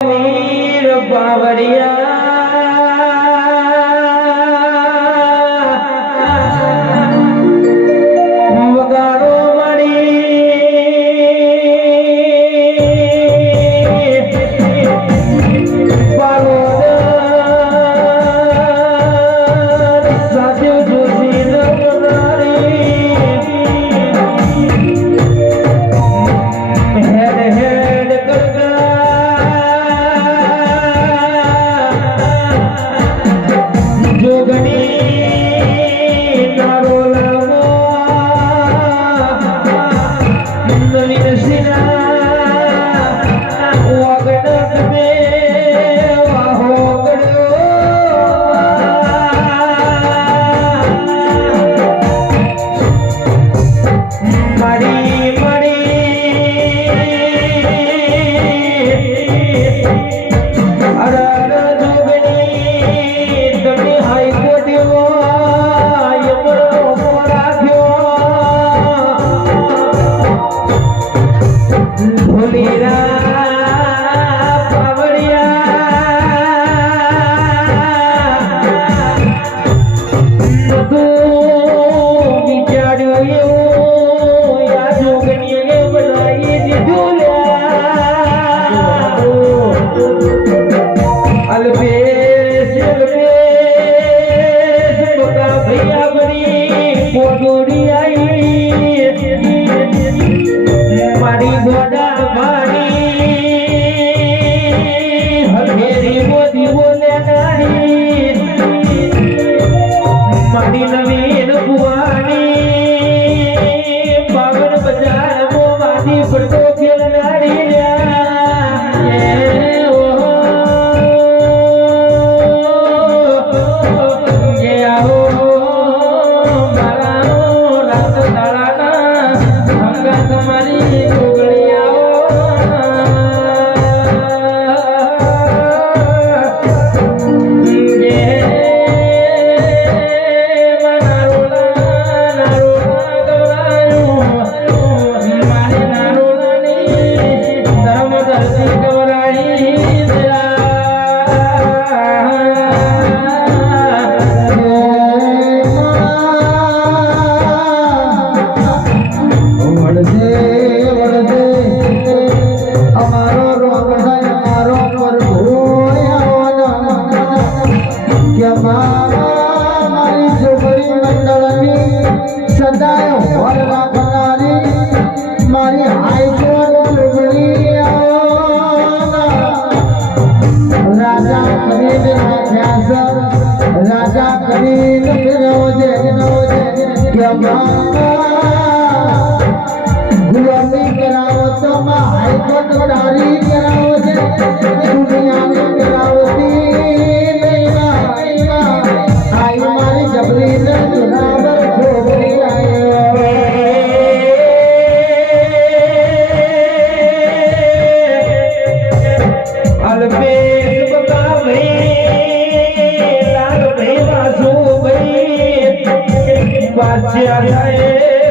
वीर बावरिया वगारो मणि बारोद साथियों Joshi नवनारी head head करगा जोगनी नारोलमो नवीन सिना वागडत में वाहो गड्यो मड़ी मड़ी अरग जोगनी तमे हाई कोट्यो यमरो राख्यो भोलीरा पावड़िया नतो विचार्यो एवो या जोगनीए बनाई દીધુલ્યા अलबेश अलबेश बका भैया बड़ी कोडोड़ी आई मारी गोडा मारी हथेरी मोदी बोले नारी मारी नवीन बुआनी पावन बाजार मो मारी पड़तो खेल नारी राजा करीन रोजे गुलामी कराओ तो हाईकोर्ट डारी कराओ दुनिया में कराओती आई मारी जबरी ने जुनावर छोड़ी अलबेश बका भाई लाल भाई बासु भाई बादशाह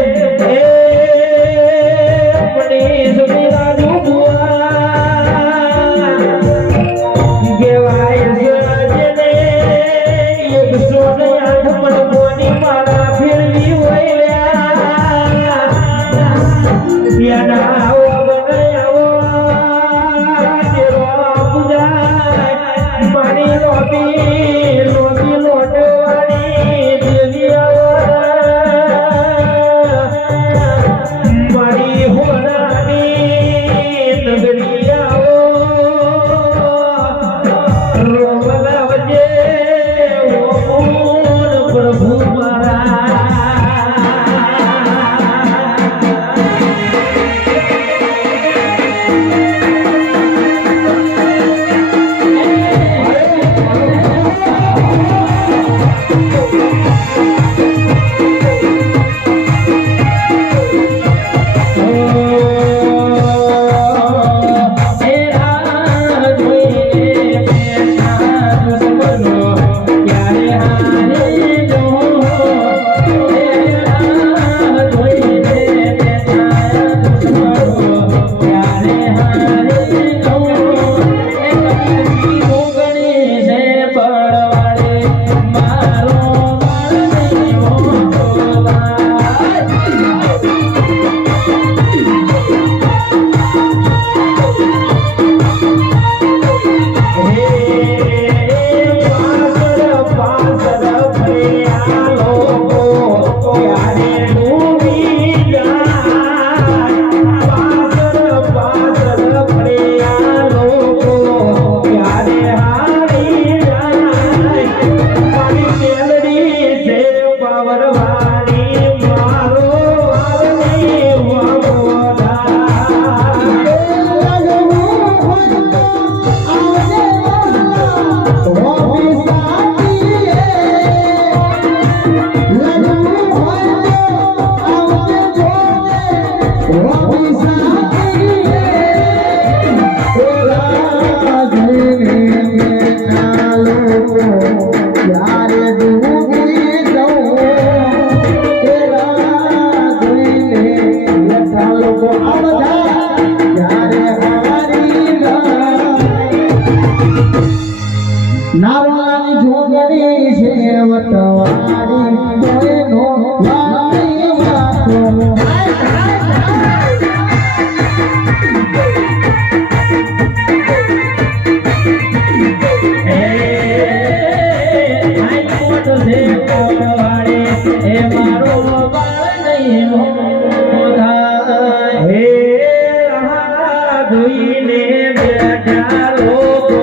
લોકો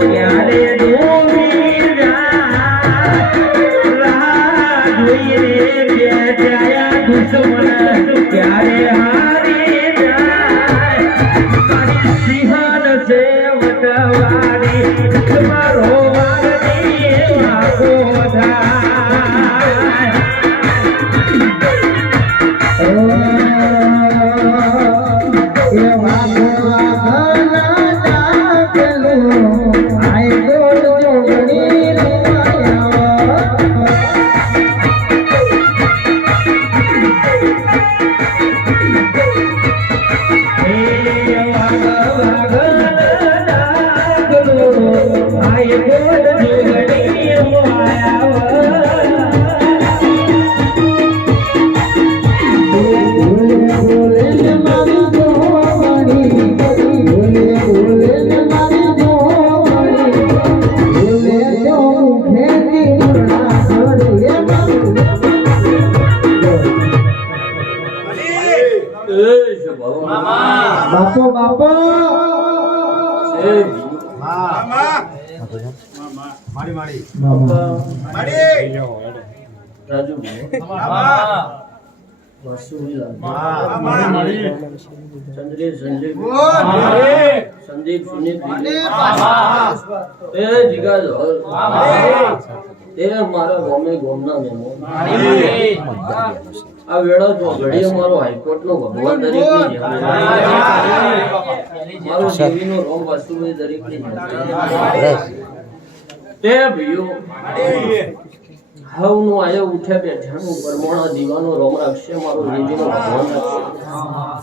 ક્યારે ડૂબી જાય રાહ જોઈને બેઠાયા દુશ્મન ક્યારે હારી જાય તારી સિંહણ છે વટવાડી મારો વારની વાગો થાય બાપો બાપો માડી માડી રાજુ સંદીપ સુનીત એ જીગા એ મારા ગામે ગોમના મેમો આ વેળા જો ઘડીએ મારો હાઈકોર્ટ નો ભગવાન દરેક મારો દેવી નો રોમ વસ્તુ દરેક ની તે ભયો હવ નું આયો ઉઠે બેઠાનું પરમોણા દીવાનો રોમ રાખશે મારો દેવી નો ભગવાન રાખશે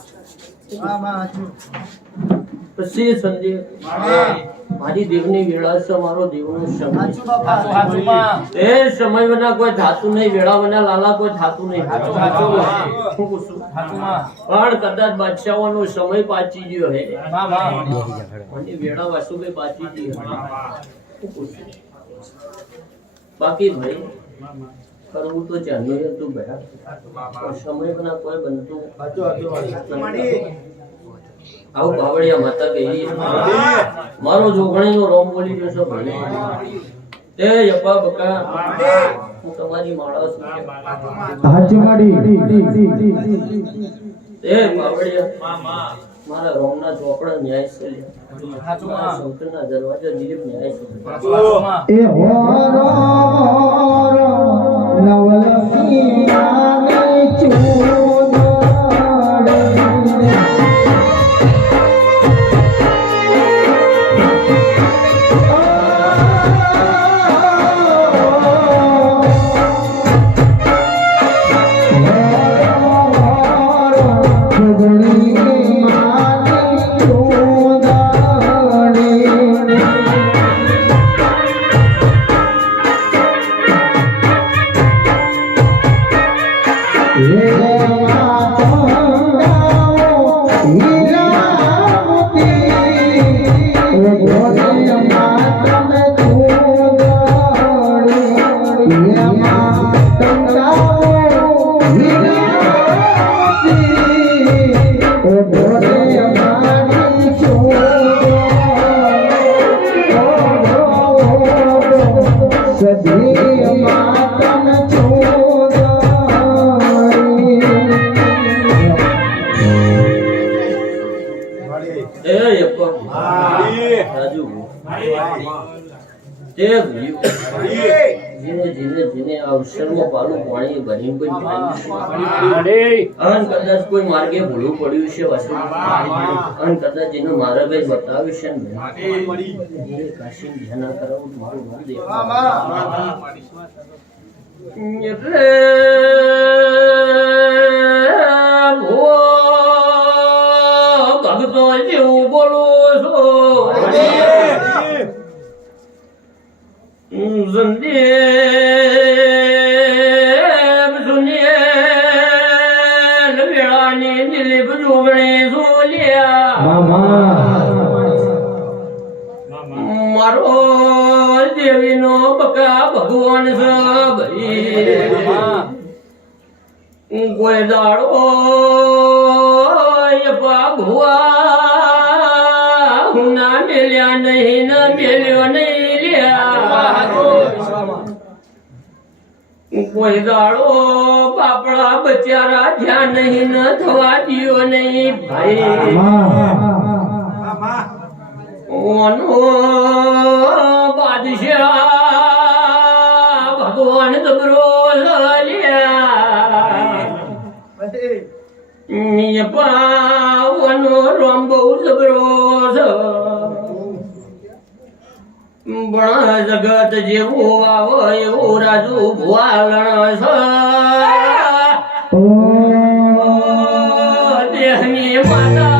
પછી સંદીપ મારી દેવની વેળા છે મારો દેવનો સમય એ સમય વના કોઈ થાતું નહીં વેળા વના લાલા કોઈ થાતું નહીં પણ કદાચ બાદશાહોનો સમય પાછી ગયો હે અને વેળા વાસુભાઈ પાછી ગઈ બાકી ભાઈ કરવું તો ચાલ્યું હતું ભયા સમય વના કોઈ બનતું આવું બાવળિયા માતા કહી મારો જોગણીનો રોમ બોલી ગયો છો ભાઈ તે યપા બકા હું તમારી માળા છું હાજી માડી તે બાવળિયા મારા રોમના ચોપડા ન્યાય છે શંકરના દરવાજા દિલીપ ન્યાય છે એ હોરો નવલસી આને અવસરમાં પાલું પાણી ભરી કદાચ કોઈ માર્ગે ભૂલું પડ્યું છે વસુ અને કદાચ એનું મારા ભાઈ બતાવ્યું છે ને કાશી ધ્યાન કરાવું મારું નામ દે એટલે ભગતો જેવું બોલું છું સંદેશ સુનિયે વેળાની દિલીપ જોગણી સોલ્યા મારો દેવીનો બકા ભગવાન છે ભાઈ કોઈ દાડો યપા ભુવા ના મેલ્યા મેલ્યા નહીં ને મેલ્યો નહીં લ્યા કોઈ દાડો બાપડા બચારા જ્યાં નહીં ન થવા દિયો નહીં ભાઈ ઓનો બાદશાહ ભગવાન જબરો લ્યા પાવનો રોમ બહુ જબરો છે પણ જગત જેવું આવો એવું રાજુ ભુવાલણ છે દેહની માતા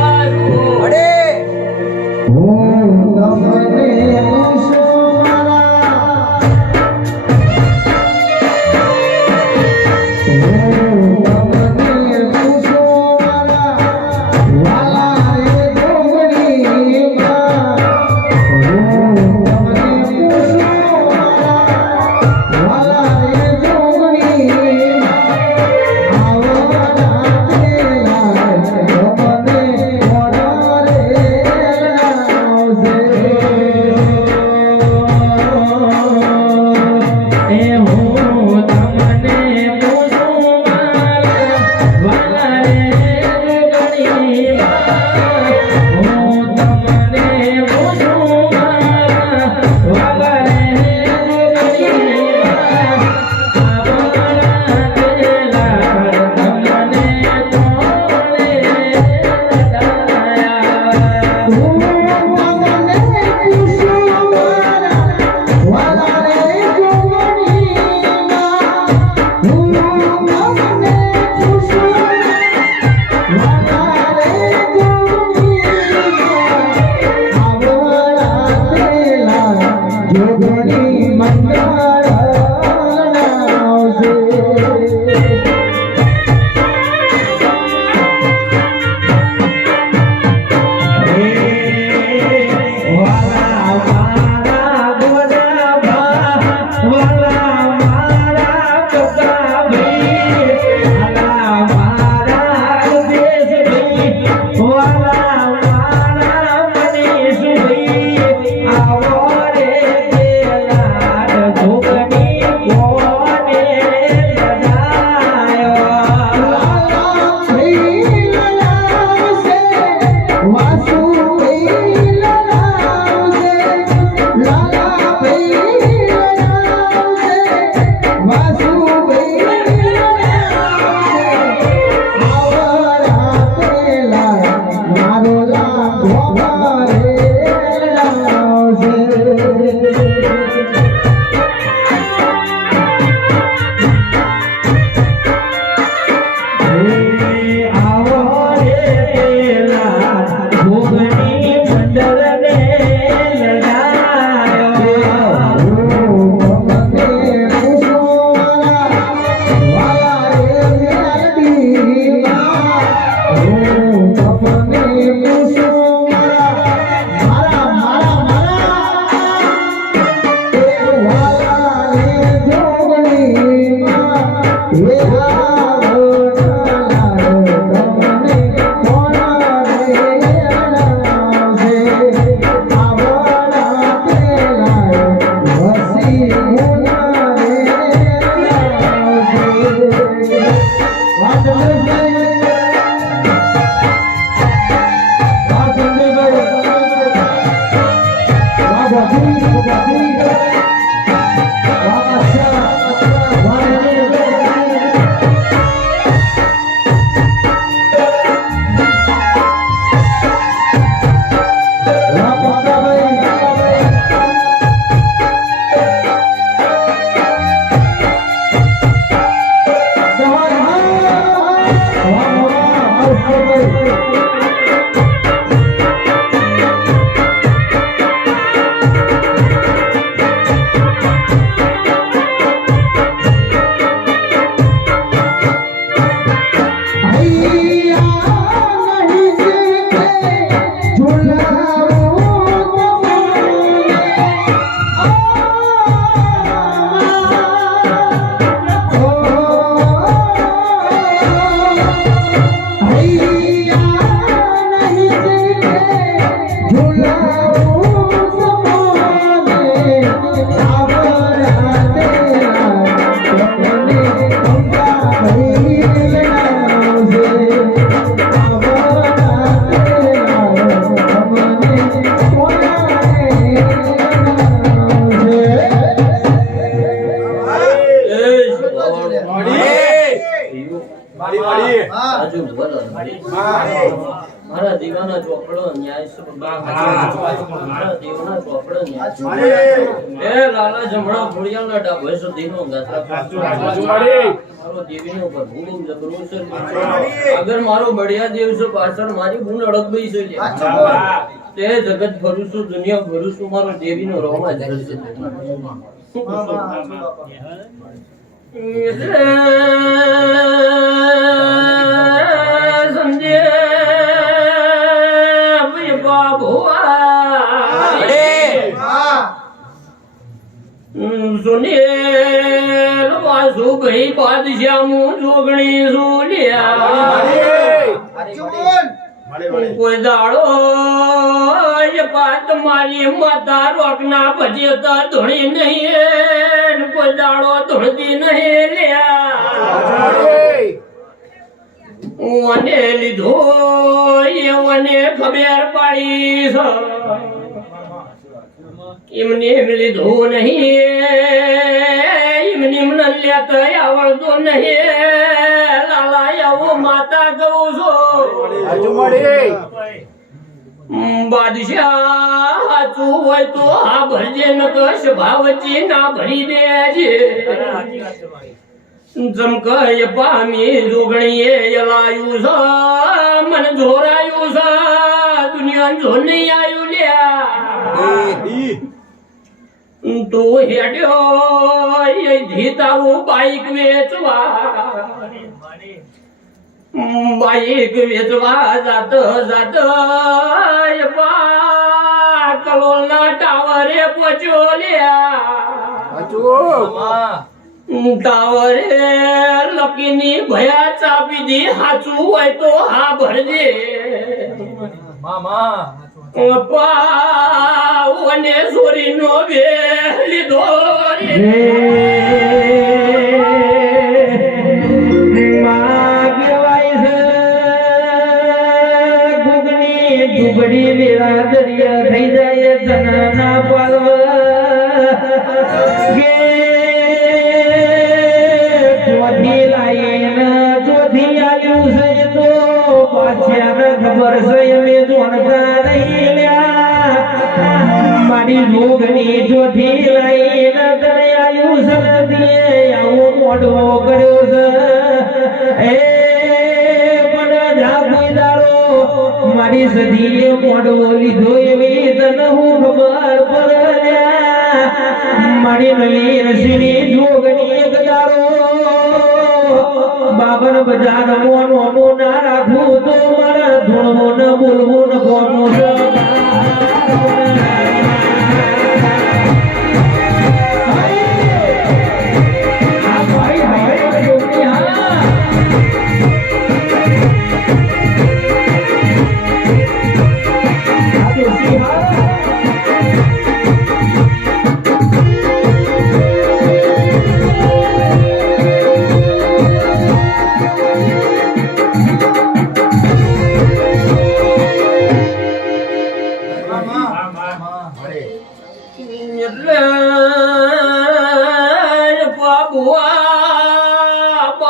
મારા દીવાના ચોપડો ન્યાય છે મારા દીવાના ચોપડો ન્યાય એ લાલા જમણા ફોડિયાના ડાબે સુધીનો ગાત્રા મારો દેવીનો પ્રભુ જબરો છે અગર મારો બળિયા દેવ છે પાછળ મારી બૂન અડકબઈ છે તે જગત ભરું છું દુનિયા ભરું છું મારો દેવીનો રોમા જલ છે સમજે સુનિલ વાસુ ગઈ બાદશાહ મું જોગણી સુલિયા કોઈ દાડો પાત મારી માતા રોકના ભજે તો ધોણી નહીં કોઈ દાડો ધોળતી નહીં લ્યા ઓને લીધો એવને ખબર પાડી એમને લીધું નહીં એમને લેતા આવડતો નહીં લાલા આવો માતા કહું છું બાદશાહ સાચું હોય તો હા ભરજે ન કશ ભાવચી ના ભરી દેજે જમકય પામી જોગણીએ યલાયું છે મન જોરાયું છે દુનિયા જો નહીં આયું લ્યા તો હેડ્યો એ તારું બાઈક વેચવા જાત જાત કલોલના ટાવરે પહોંચ્યો લ્યા ટાવરે લકીની ભયા ચાપી દી હાચું હોય તો હા ભરજે પાવને સોરીનો બે લીધો ડુબડી વેરા દરિયા થઈ જાય તના પાલવા ચોથી લાઈને ચોથી આલ્યું છે તો પાછળ ખબર છે અમે જોણતા નહીં લ્યા મારી જોગની ચોથી લાઈને તને આલ્યું છે આવું મોઢો કર્યો છે એ પણ જા કોઈ દાડો મારી સદીએ મોઢો લીધો એવી તને હું ખબર પડ્યા મારી નલી રસીની જોગની એક દાડો બાબર બજાર મોનો ના રાખું તો મારા ધૂણવું ન બોલવું ન કોનું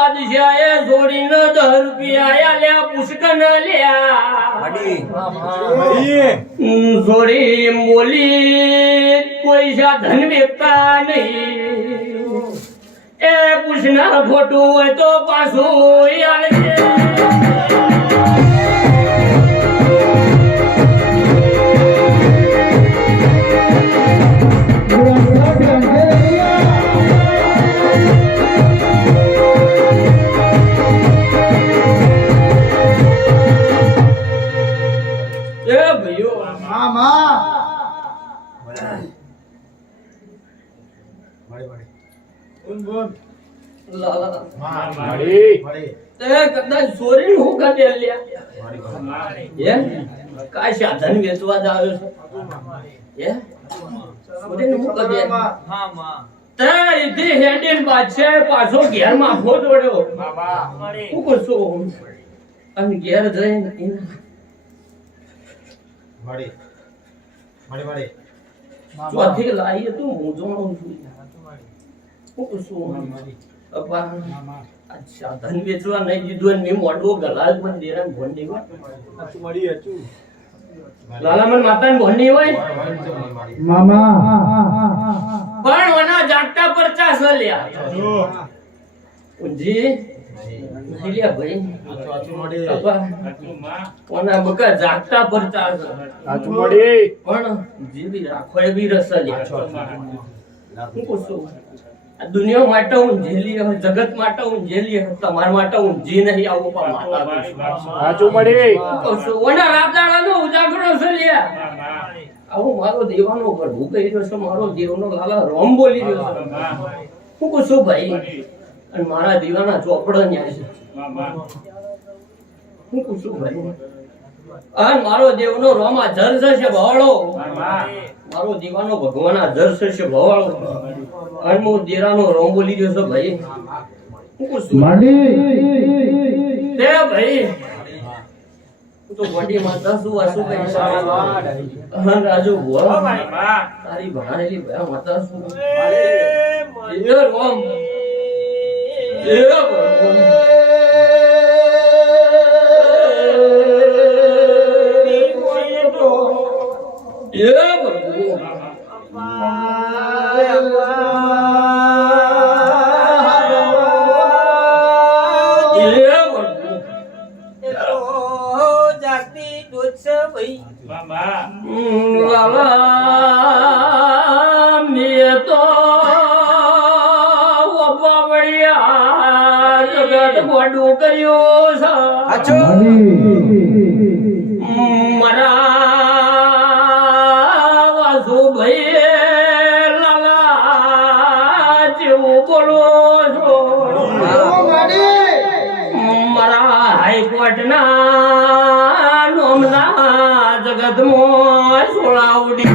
બાદશાહે છોડીને 10 રૂપિયા લ્યા પુષ્કન લ્યા છોડી બોલી કોઈ સાધન વેચતા નહીં એ પૂછના ખોટું હોય તો પાછું યાર કદાચ ચોરી હું કાઢે લ્યા કા સાધન વેચવા જ આવ્યો છે પાછો ઘેર માં આખો દોડ્યો શું કરશું અને ઘેર જઈને ચોથી લાવી તું હું જોણું છું શું કરશું અપા આ સાધન વેચવા નહીં દીધું અને મેં મોઢું ગલાલ પણ દેરાન ભોન નહીં હોય લાલા મન માતાને ભોન નહીં હોય મામા પણ ઓના જાગતા પરચા છે લ્યા ઊંજી નહીં લ્યા ભાઈ અપા ઓના બકા જાગતા પરચા છે પણ જીવી રાખો એ બી રસ લ્યા હું પૂછું આ દુનિયા માટે ઊંઝેલી જગત માટે ઊંઝેલી તમારા માટે ઊંઝી નહીં આવું પણ માતા સાચું મળી ઓના રાતદાડાનો ઉજાગરો છે લ્યા આવું મારો દેવાનો પ્રભુ કહી રહ્યો છે મારો દેવનો લાલા રોમ બોલી રહ્યો છે હું પૂછું ભાઈ અને મારા દીવાના ચોપડા ન્યા છે હું પૂછું ભાઈ અને મારો દેવનો રોમ હાજર છે ભવાળો મારો દીવાનો ભગવાન હાજર છે ભવાળો અને હું દેરાનો રોમ બોલી રહ્યો છું ભાઈ હું પૂછું તે ભાઈ તો વડી માતા શું વાસુ કઈ હા રાજુ ભુવા તારી ભણારેલી ભયા માતા શું એ રોમ એ ભગવાન હાઈકોર્ટ ના નોમના જગત માં સોળાવડી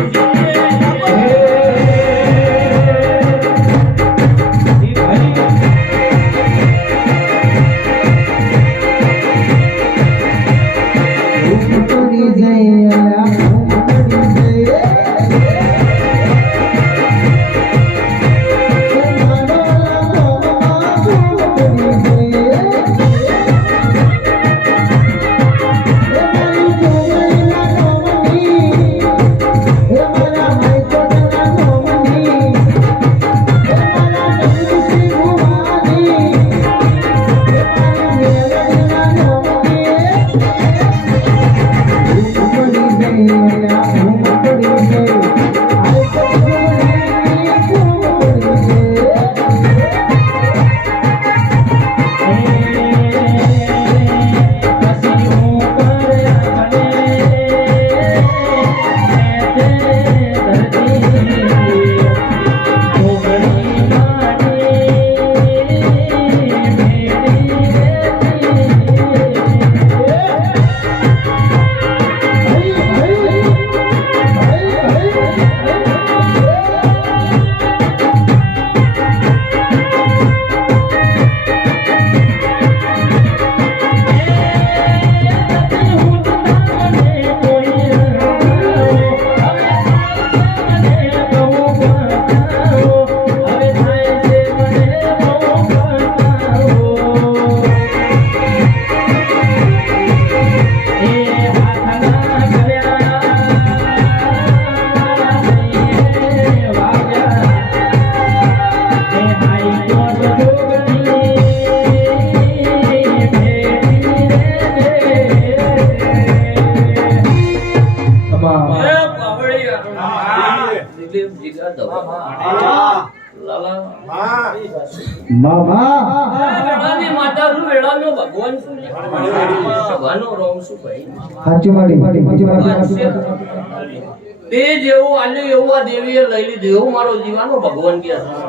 મારો જીવાનો ભગવાન ગયા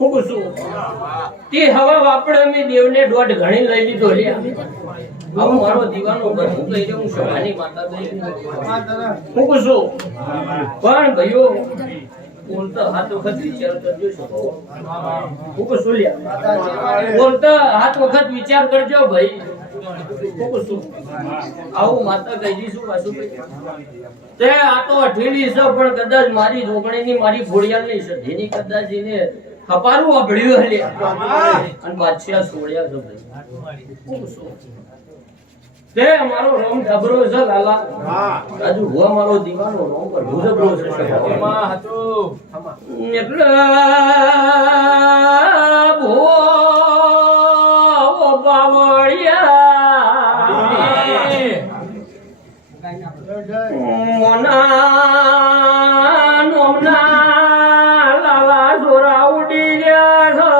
હું પૂછું તે હવે આપણે અમે દેવને દોઢ ઘણી લઈ લીધો લે આવું મારો દીવાનો હું કહી દઉં સભાની માતા હું પૂછું પણ ભાઈઓ બોલતા હાથ વખત વિચાર કરજો હું પૂછું લ્યા બોલતા હાથ વખત વિચાર કરજો ભાઈ હું પૂછું આવું માતા કહી દઈશું પાછું તે આ તો અઠેલી છે પણ કદાચ મારી જોગણીની મારી ફોડિયાની છે જેની કદાચ એને હપારું વાપર્યું હલે અને બાદશાહ છોડ્યા છે ભાઈ તે અમારો રોમ જબરો છે લાલા રાજુ હું અમારો દીવાનો રોમ પર બહુ જબરો છે એમાં હતું એટલે ભો બાવળિયા મોના નોમના લાલા જોરા ઉડી રહ્યા છે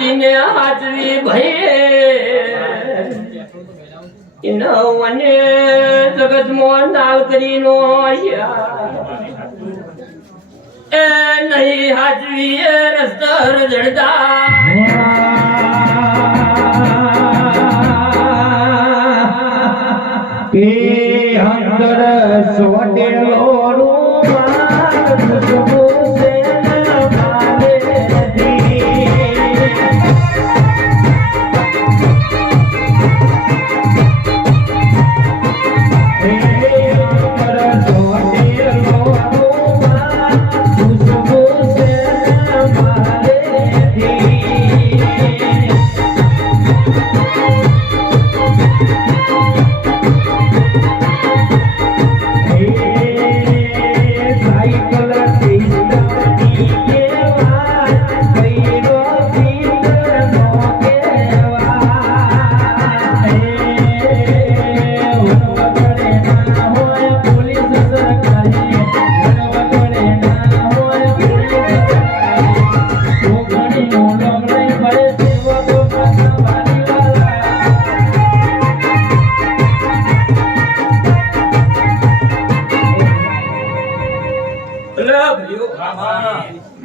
વનજીને હાજરી ભાઈ વને જગતમાં નાલ કરીનો એ નહીં હાજરી એ રસ્તર જડતા કે અંદર સોટેલો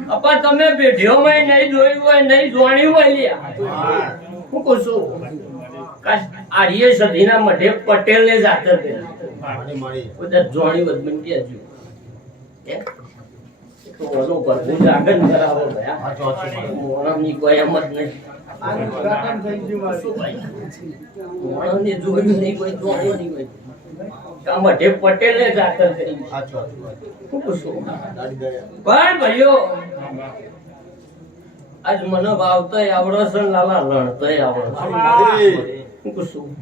અપા તમે પેઢીઓમાં નહીં જોયું હોય નહીં જોણ્યું હોય લ્યા હું કહું છું આર્ય સદીના મઢે પટેલ ને જાતર બધા જોણી વદમન કે હજુ તો ઓનો પ્રભુ જાગન કરાવો ભયા મોણની કોઈ એમ જ નહીં મોણને જોયું નહીં કોઈ જોણ્યું નહીં કોઈ મઢે પટેલ ને જાતર કરી હું પૂછું પણ ભાઈઓ આજ મને વાવતોય આવડો છે ને લાલા લણતોય આવડો છે હું પૂછું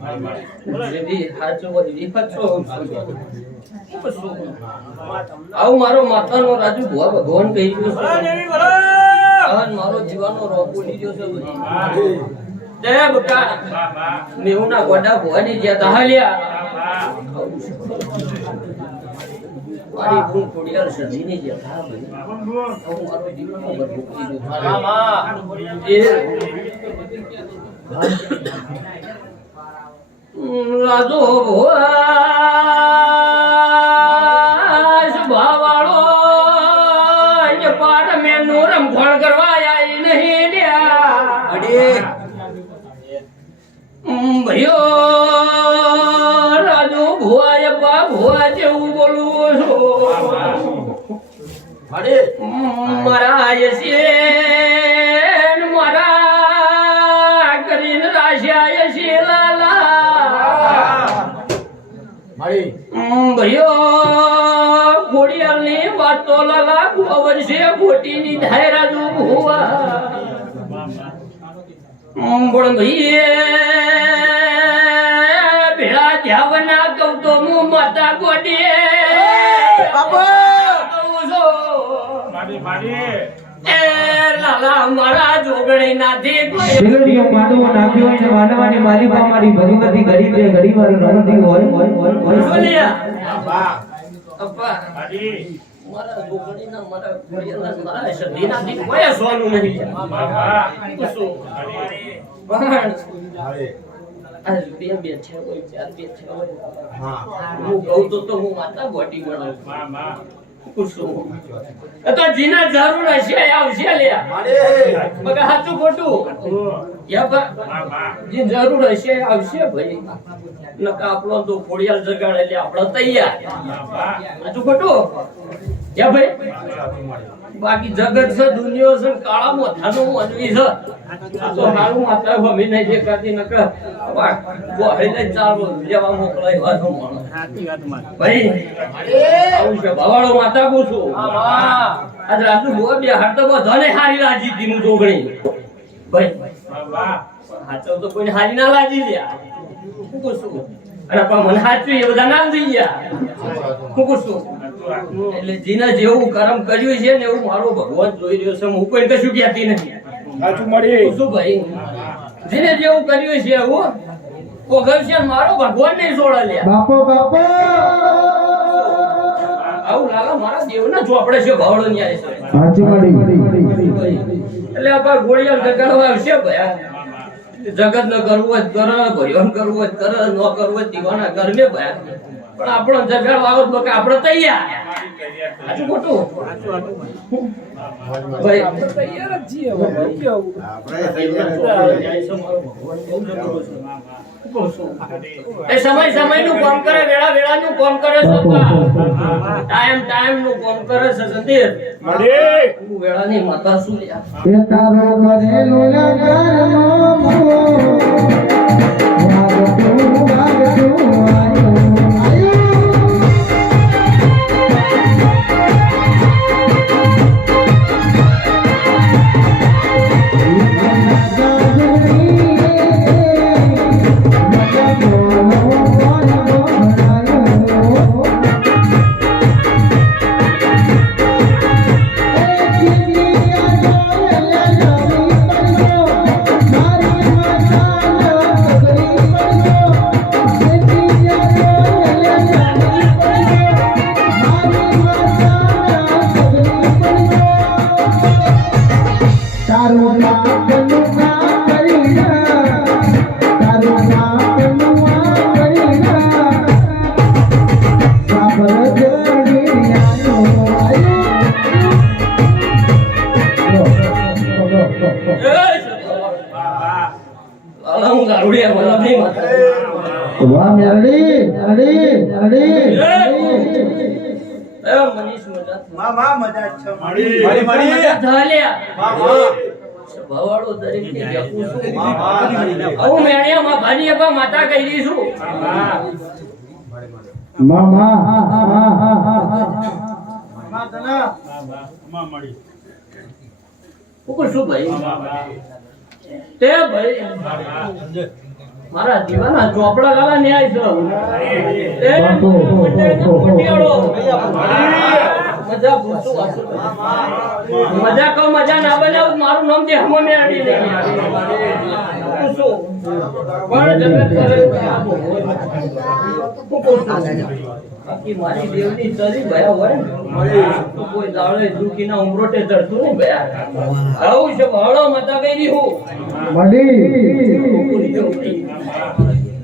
જેવી હાચો હોય એવી હાચો હું પૂછું આવું મારો માતાનો રાજુ ભુવા ભગવાન કહી ગયો છે આજ મારો જીવાનો રોપો લીધો છે બધી જય બકા મેહુના ગોડા ભુવાની જ્યાં દહાલ્યા મારી ભૂલ ખોડિયાર સજીની જે થા ભાઈ હું મારો જીવનનો બધું કરી દઉં એ રાજો ભોસ ભાવાળો એ પાડ મે નોરમ ફળ કરવા આઈ નહીં લ્યા અડે ભયો રાજો ભોય બા ભોય જેવું બોલું છો અરે મારા યસેન મારા કરીને રાશિયા યસે લાલા મારી ભયો ખોડિયાલની વાતો લાલા ખબર છે ખોટીની થાય રાજુ ભોવા પણ ભાઈએ ભેળા ધ્યાવના કહું તો હું માતા ગોડીએ એ લાલા મારા જોગણી નાથી શિગડીયો માંડવો નાખ્યો હોય ને માંડવાની માલિકા મારી ભગવતી ઘડી બે ઘડી વાર રણતી હોય અપ્પા મારા જોગણીના મારા ખોડિયાના મારા સદીનાથી કોઈ સોનું નહીં આજ બે છે કોઈ ચાર બે છે હું કહું તો હું માતા ગોટી બનાવું તો જીના જરૂર હશે આવશે લે બગા સાચું ખોટું જે જરૂર હશે આવશે ભાઈ નકા આપણો તો ખોડિયાલ જગાડે એટલે આપણો તૈયાર સાચું ખોટું ભાઈ બાકી જગત છે દુનિયા છે કાળા મોથાનો મનવી છે આ તો હારું માતા ભમી નહીં દેખાતી નકર ગોહળીને ચાલો લેવા મોકલાય વાતો માણો ભાઈ આવું છે ભવાડો માતા પૂછું આજ રાતનું બહુ બે હાડ તો બધાને હારી લાજી દીનું જોગણી ભાઈ હાચો તો કોઈને હારી ના લાજી લ્યા હું પૂછું અને પણ મને હાચું એ બધા નામ થઈ ગયા હું પૂછું એટલે જીને જેવું કર્મ કર્યું છે ને એવું મારો ભગવાન જોઈ રહ્યો છે હું કોઈ કશું કહેતી નથી સાચું મળી શું ભાઈ જીને જેવું કર્યું છે એવું કોગર છે મારો ભગવાન નહીં છોડે લ્યા બાપો બાપો આવું લાલા મારા દેવના ચોપડે છે ભાવડો ન્યાય છે સાચું મળી એટલે આપા ગોળિયા જગાડવા આવશે ભયા જગત ન કરવું હોય કરે ભરિયો કરવું હોય કરે ન કરવું હોય દીવાના કરને ભયા પણ આપણો જગાડવા આવો તો કે આપણે તૈયાર સાચું ખોટું ભાઈ આપણે તૈયાર જ છીએ હવે કેવું એ સમય નું કામ કરે વેળા નું કામ કરે છે ટાઈમ નું કામ કરે છે સંદીપ મળી વેળા ની માતા શું લ્યા એ તારો કરેલું લગનનો વાહ મેરડી મનીષ મજા મજા છે મળી ભવાડો દરેક ને જપું છું આવું મેણિયા માં ભાની અપા માતા કહી દઈશું મામા ઉપર શું ભાઈ તે ભાઈ મારા દીવાના ચોપડા ગાલા ન્યાય છે એ કોટિયાળો મજા પૂછું મજા કહું મજા ના બનાવું મારું નામ દે હમો મેળી નહીં પૂછું પણ જગત કરે બાકી મારી દેવની ચરી ભયા હોય તો કોઈ દાડે દુખીના ઉમરોટે ચડતું નહીં ભયા આવું છે ભાડો માતા કઈ હું મળી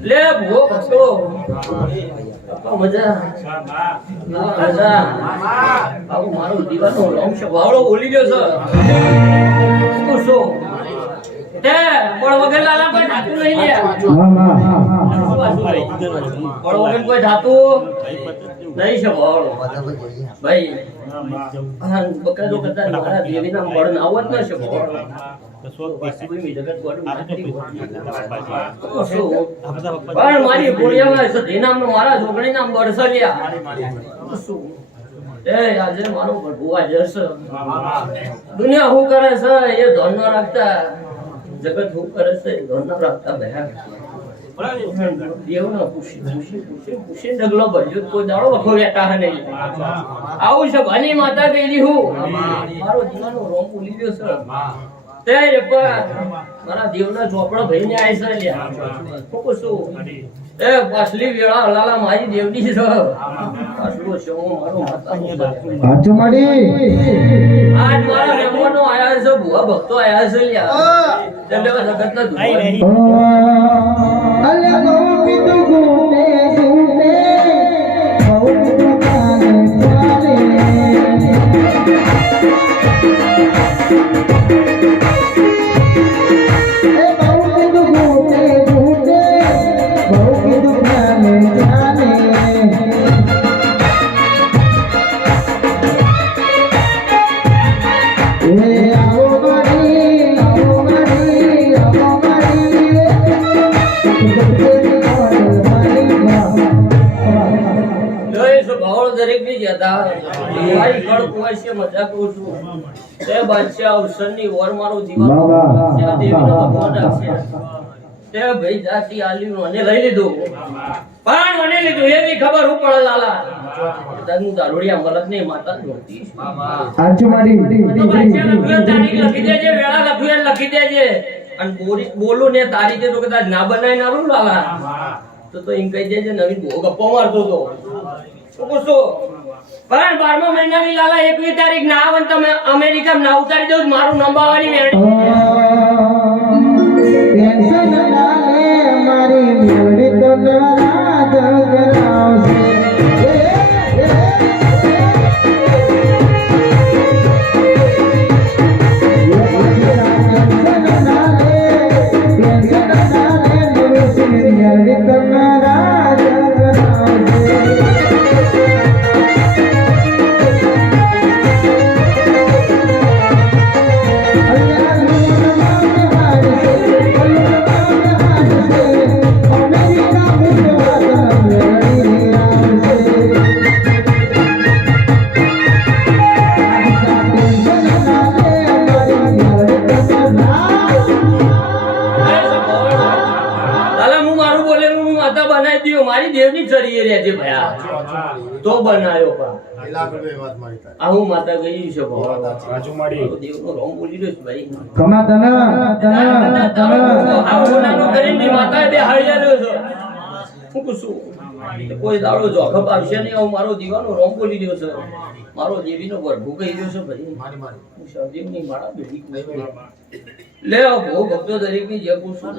લે ભો ભક્તો મજા મજા આવું મારું દીવાનો રંગ છે વાળો બોલી ગયો છે શું તે પણ વગર લાલા કોઈ ધાતું નહીં લે પણ વગર કોઈ ધાતું નહીં છે વાળો ભાઈ બકરો કરતા મારા દેવીના બળ ના આવત ન છે વાળો પણ મારી ગોળિયામાં સધી નામનો મારા જોગણી નામ બળસલિયા એ આજે મારો ભગવો હાજર છે દુનિયા હું કરે છે એ ધન ન રાખતા જગત હું કરે છે એ ધન ન રાખતા ભયા દેવનો ખુશી ડગલો ભર્યો કોઈ દાડો વખો વેટા હે નહીં આવું છે ભાની માતા કહેલી હું મારો દીવાનો રોમ ઉલી ગયો છે તે મારા દેવના ચોપડા ભઈને આય છે લ્યા હું પૂછું એ પાછલી વેળા લાલા મારી દેવની છે પાછલો છે હું મારો માતા સાચું મળી આજ મારા મહેમાનો આયા છે ભુવા ભક્તો આયા છે લ્યા એટલે જગત ના દુનિયા અલે ગોપી તું ગુને ગુને બહુ કાલે ચાલે જો એ સ્વભાવ દરેકની જ હતા. મારી કળ કુંવાસી મજા કહું છું. તે બાદશાહ અવસરની ઓર મારું જીવન તે દેવીનો ભગવાન આપશે. તે ભાઈ જાતિ આલ્યું અને લઈ લીધું. પણ મને લીધું એવી ખબર હું પડે લાલા. તારું દારૂડિયા મલક ની માતા જોડતી. તો બાદશાહ લખ્યું તારીખ લખી દેજે, વેળા લખ્યું લખી દેજે. અને બોલું ને તારીખે તો કદાચ ના બનાવી નાખું લાલા તો એમ કહી દેજે નવીન બહુ ગપ્પો મારતો હતો. શું પૂછો? પણ 12મા મહિનાની લાલા 21 તારીખ ના આવે ને તમે અમેરિકામાં ના ઉતારી દઉં મારું નંબાવાની વેણ. મારી દેવની ચરીએ રહેજે ભયા તો બનાયો પા આ હું માતા ગઈ છે સાચું મારી દેવનો રોમ બોલી રહ્યો છે ભાઈ. કમા તના આ ઓનાનો કરીને માતાએ બે હાળ્યા રહ્યો છે. હું પૂછું કોઈ દાડો જોખમ આવશે નહીં. હું મારો દીવાનો રોમ બોલી રહ્યો છે. મારો દેવીનો વરભુ કહી રહ્યો છે ભાઈ. હું શિવજીની માળા બેઠી લે ભો ભક્તો દરેકની જે પૂછું